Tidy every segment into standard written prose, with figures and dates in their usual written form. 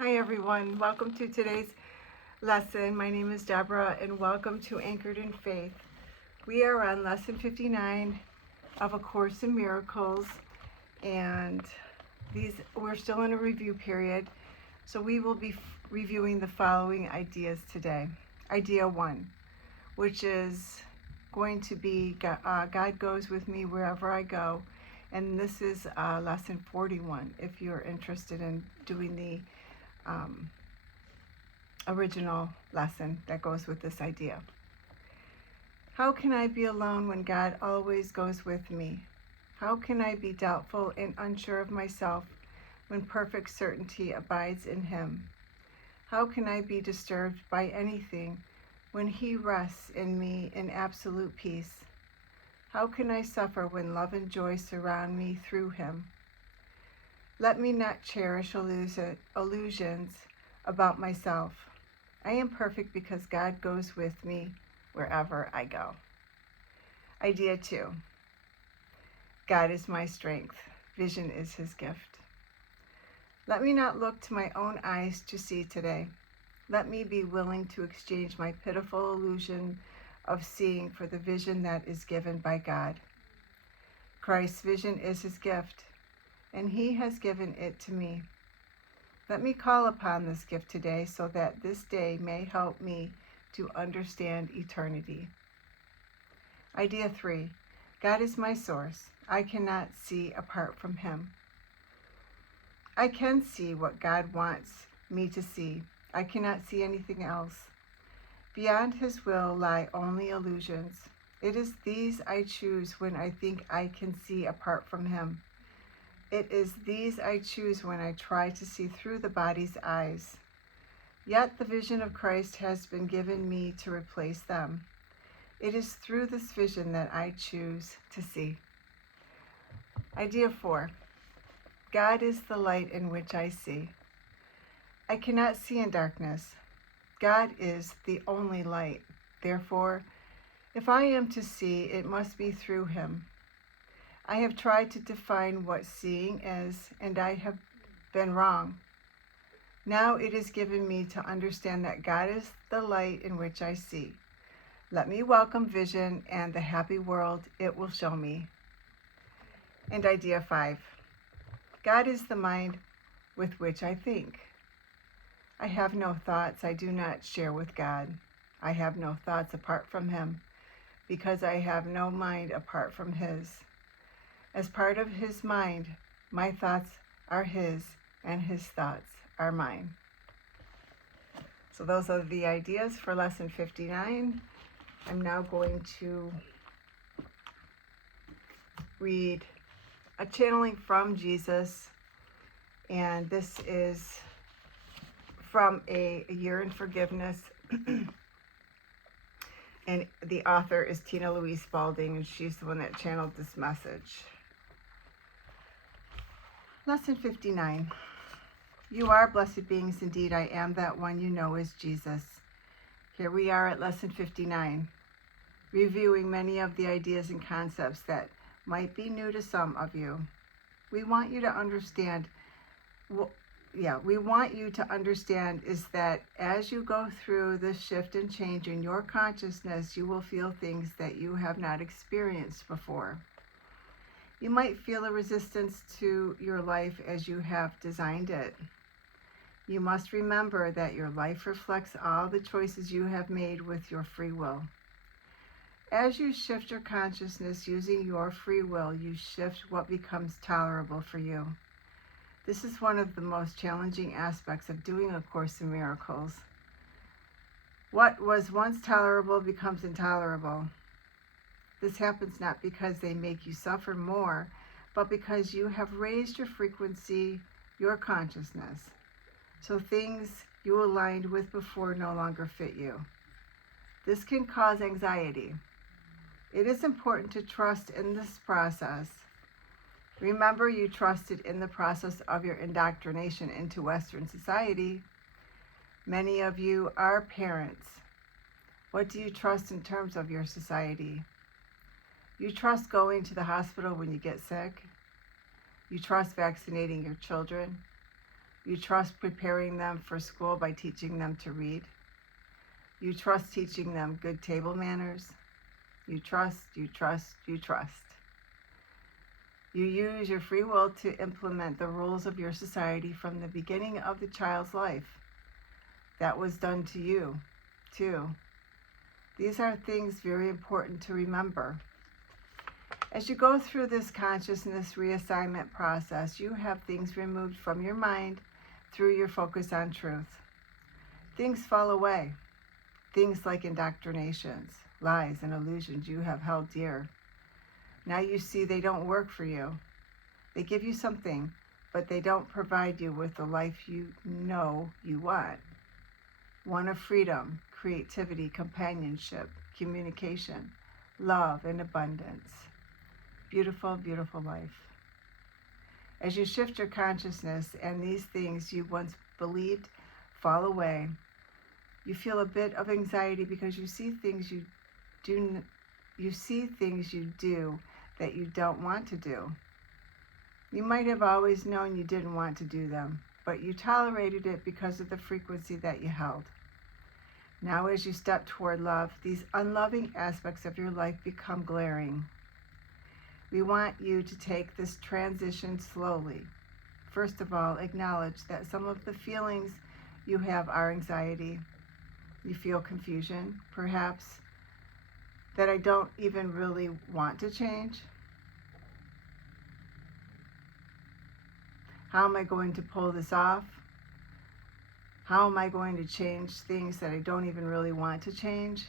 Hi everyone, welcome to today's lesson. My name is Deborah and welcome to Anchored in Faith. We are on lesson 59 of A Course in Miracles, and we're still in a review period, so we will be reviewing the following ideas today. Idea 1, which is going to be God goes with me wherever I go, and this is lesson 41 if you're interested in doing the original lesson that goes with this idea. How can I be alone when God always goes with me? How can I be doubtful and unsure of myself when perfect certainty abides in Him? How can I be disturbed by anything when He rests in me in absolute peace? How can I suffer when love and joy surround me through Him? Let me not cherish illusions about myself. I am perfect because God goes with me wherever I go. Idea 2. God is my strength. Vision is His gift. Let me not look to my own eyes to see today. Let me be willing to exchange my pitiful illusion of seeing for the vision that is given by God. Christ's vision is His gift, and He has given it to me. Let me call upon this gift today so that this day may help me to understand eternity. Idea 3. God is my source. I cannot see apart from Him. I can see what God wants me to see. I cannot see anything else. Beyond His will lie only illusions. It is these I choose when I think I can see apart from Him. It is these I choose when I try to see through the body's eyes. Yet the vision of Christ has been given me to replace them. It is through this vision that I choose to see. Idea 4. God is the light in which I see. I cannot see in darkness. God is the only light. Therefore, if I am to see, it must be through Him. I have tried to define what seeing is, and I have been wrong. Now it is given me to understand that God is the light in which I see. Let me welcome vision and the happy world it will show me. And idea 5. God is the mind with which I think. I have no thoughts I do not share with God. I have no thoughts apart from Him, because I have no mind apart from His. As part of His mind, my thoughts are His, and His thoughts are mine. So those are the ideas for lesson 59. I'm now going to read a channeling from Jesus, and this is from A Year in Forgiveness. And the author is Tina Louise Spalding, and she's the one that channeled this message. Lesson 59. You are blessed beings indeed. I am that one you know is Jesus. Here we are at lesson 59, reviewing many of the ideas and concepts that might be new to some of you. We want you to understand, is that as you go through this shift and change in your consciousness, you will feel things that you have not experienced before. You might feel a resistance to your life as you have designed it. You must remember that your life reflects all the choices you have made with your free will. As you shift your consciousness using your free will, you shift what becomes tolerable for you. This is one of the most challenging aspects of doing A Course in Miracles. What was once tolerable becomes intolerable. This happens not because they make you suffer more, but because you have raised your frequency, your consciousness. So things you aligned with before no longer fit you. This can cause anxiety. It is important to trust in this process. Remember, you trusted in the process of your indoctrination into Western society. Many of you are parents. What do you trust in terms of your society? You trust going to the hospital when you get sick. You trust vaccinating your children. You trust preparing them for school by teaching them to read. You trust teaching them good table manners. You trust, you trust, you trust. You use your free will to implement the rules of your society from the beginning of the child's life. That was done to you, too. These are things very important to remember. As you go through this consciousness reassignment process, you have things removed from your mind through your focus on truth. Things fall away. Things like indoctrinations, lies, and illusions you have held dear. Now you see they don't work for you. They give you something, but they don't provide you with the life you know you want. One of freedom, creativity, companionship, communication, love, and abundance. Beautiful, beautiful life. As you shift your consciousness and these things you once believed fall away, you feel a bit of anxiety because you see things you do that you don't want to do. You might have always known you didn't want to do them, but you tolerated it because of the frequency that you held. Now as you step toward love, these unloving aspects of your life become glaring. We want you to take this transition slowly. First of all, acknowledge that some of the feelings you have are anxiety. You feel confusion, perhaps, that I don't even really want to change. How am I going to pull this off? How am I going to change things that I don't even really want to change?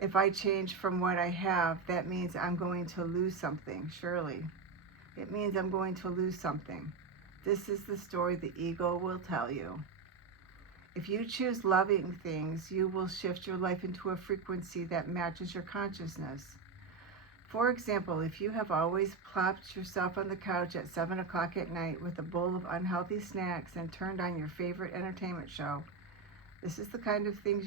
If I change from what I have, that means I'm going to lose something, surely. It means I'm going to lose something. This is the story the ego will tell you. If you choose loving things, you will shift your life into a frequency that matches your consciousness. For example, if you have always plopped yourself on the couch at 7 o'clock at night with a bowl of unhealthy snacks and turned on your favorite entertainment show, this is the kind of things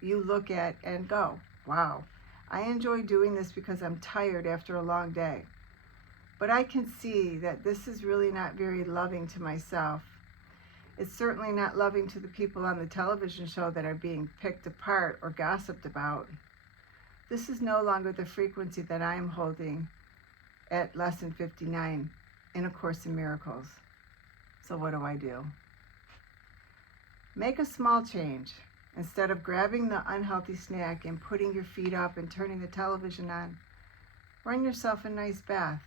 you look at and go, wow, I enjoy doing this because I'm tired after a long day. But I can see that this is really not very loving to myself. It's certainly not loving to the people on the television show that are being picked apart or gossiped about. This is no longer the frequency that I am holding at Lesson 59 in A Course in Miracles. So what do? Make a small change. Instead of grabbing the unhealthy snack and putting your feet up and turning the television on, run yourself a nice bath,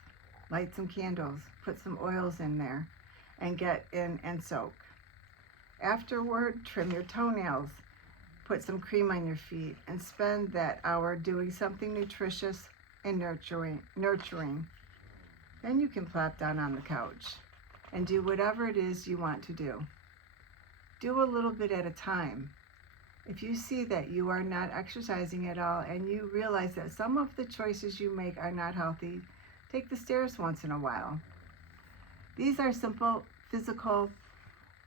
light some candles, put some oils in there, and get in and soak. Afterward, trim your toenails, put some cream on your feet, and spend that hour doing something nutritious and nurturing. Then you can plop down on the couch and do whatever it is you want to do. Do a little bit at a time. If you see that you are not exercising at all and you realize that some of the choices you make are not healthy, take the stairs once in a while. These are simple physical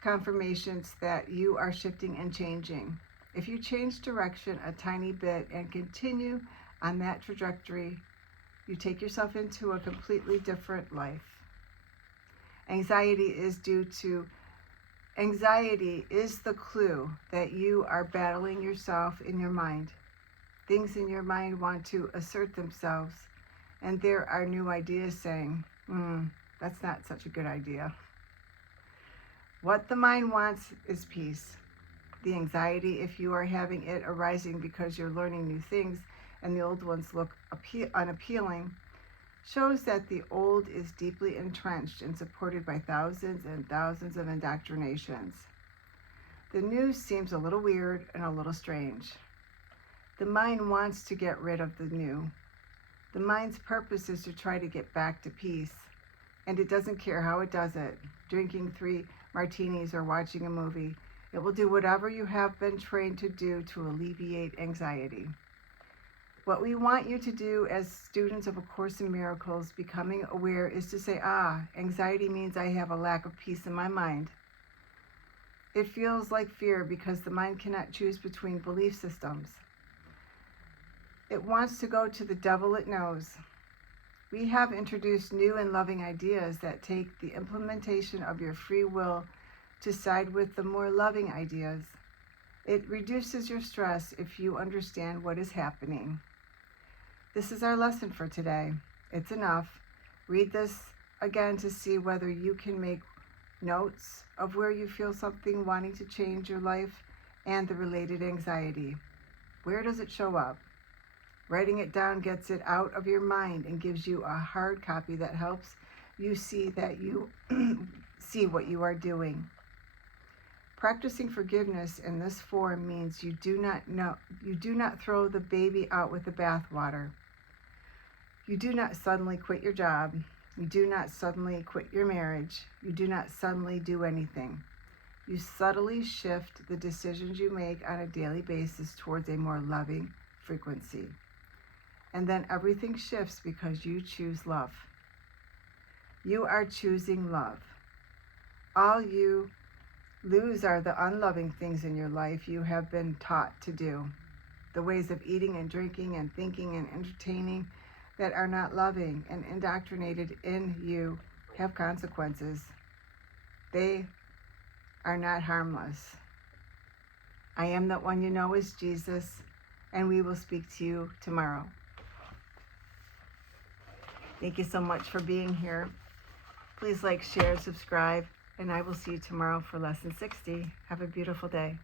confirmations that you are shifting and changing. If you change direction a tiny bit and continue on that trajectory, you take yourself into a completely different life. Anxiety is the clue that you are battling yourself in your mind. Things in your mind want to assert themselves, and there are new ideas saying, that's not such a good idea. What the mind wants is peace. The anxiety, if you are having it arising because you're learning new things and the old ones look unappealing, shows that the old is deeply entrenched and supported by thousands and thousands of indoctrinations. The new seems a little weird and a little strange. The mind wants to get rid of the new. The mind's purpose is to try to get back to peace, and it doesn't care how it does it, drinking 3 martinis or watching a movie. It will do whatever you have been trained to do to alleviate anxiety. What we want you to do as students of A Course in Miracles, becoming aware, is to say, anxiety means I have a lack of peace in my mind. It feels like fear because the mind cannot choose between belief systems. It wants to go to the devil it knows. We have introduced new and loving ideas that take the implementation of your free will to side with the more loving ideas. It reduces your stress if you understand what is happening. This is our lesson for today. It's enough. Read this again to see whether you can make notes of where you feel something wanting to change your life and the related anxiety. Where does it show up? Writing it down gets it out of your mind and gives you a hard copy that helps you see that you see what you are doing. Practicing forgiveness in this form means you do not throw the baby out with the bathwater. You do not suddenly quit your job. You do not suddenly quit your marriage. You do not suddenly do anything. You subtly shift the decisions you make on a daily basis towards a more loving frequency. And then everything shifts because you choose love. You are choosing love. All you lose are the unloving things in your life you have been taught to do. The ways of eating and drinking and thinking and entertaining that are not loving and indoctrinated in you have consequences. They are not harmless. I am that one you know is Jesus, and we will speak to you tomorrow. Thank you so much for being here. Please like, share, subscribe, and I will see you tomorrow for Lesson 60. Have a beautiful day.